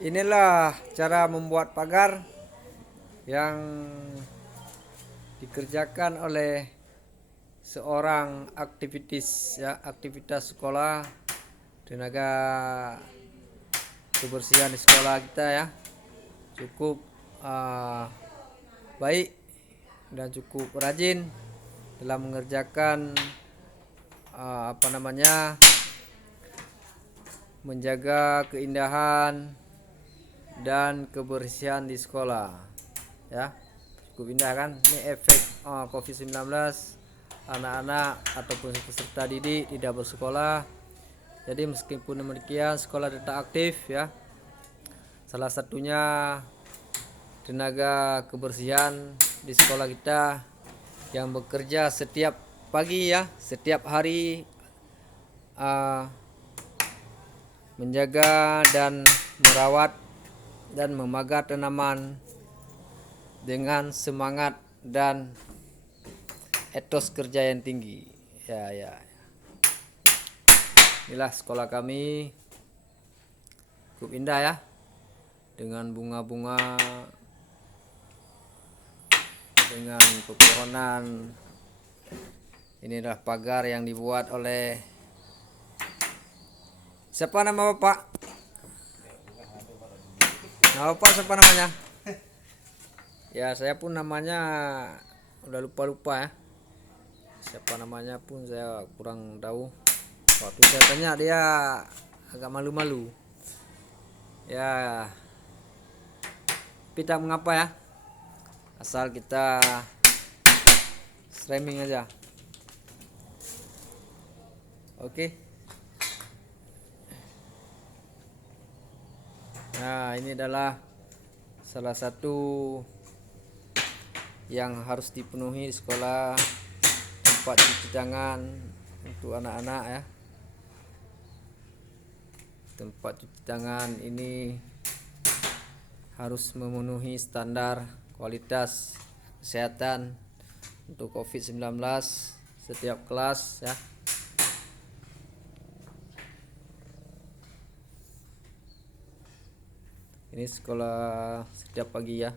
Inilah cara membuat pagar yang dikerjakan oleh seorang aktivitas sekolah, tenaga kebersihan di sekolah kita ya, cukup baik dan cukup rajin dalam mengerjakan menjaga keindahan dan kebersihan di sekolah ya. Cukup indah kan, ini efek COVID-19. Anak-anak ataupun peserta didik tidak bersekolah, jadi meskipun demikian sekolah tetap aktif ya. Salah satunya tenaga kebersihan di sekolah kita yang bekerja setiap pagi ya, setiap hari menjaga dan merawat dan memagar tanaman dengan semangat dan etos kerja yang tinggi ya. Inilah sekolah kami, cukup indah ya, dengan bunga-bunga, dengan pepohonan. Inilah pagar yang dibuat oleh siapa nama Bapak? Nama Bapak siapa namanya? Ya, saya pun namanya udah lupa ya. Siapa namanya pun saya kurang tahu. Waktu saya tanya dia agak malu-malu. Ya, tapi tak mengapa ya. Asal kita streaming aja. Oke. Nah, ini adalah salah satu yang harus dipenuhi di sekolah, tempat cuci tangan untuk anak-anak ya. Tempat cuci tangan ini harus memenuhi standar kualitas kesehatan untuk COVID-19 setiap kelas ya. Ini sekolah setiap pagi ya.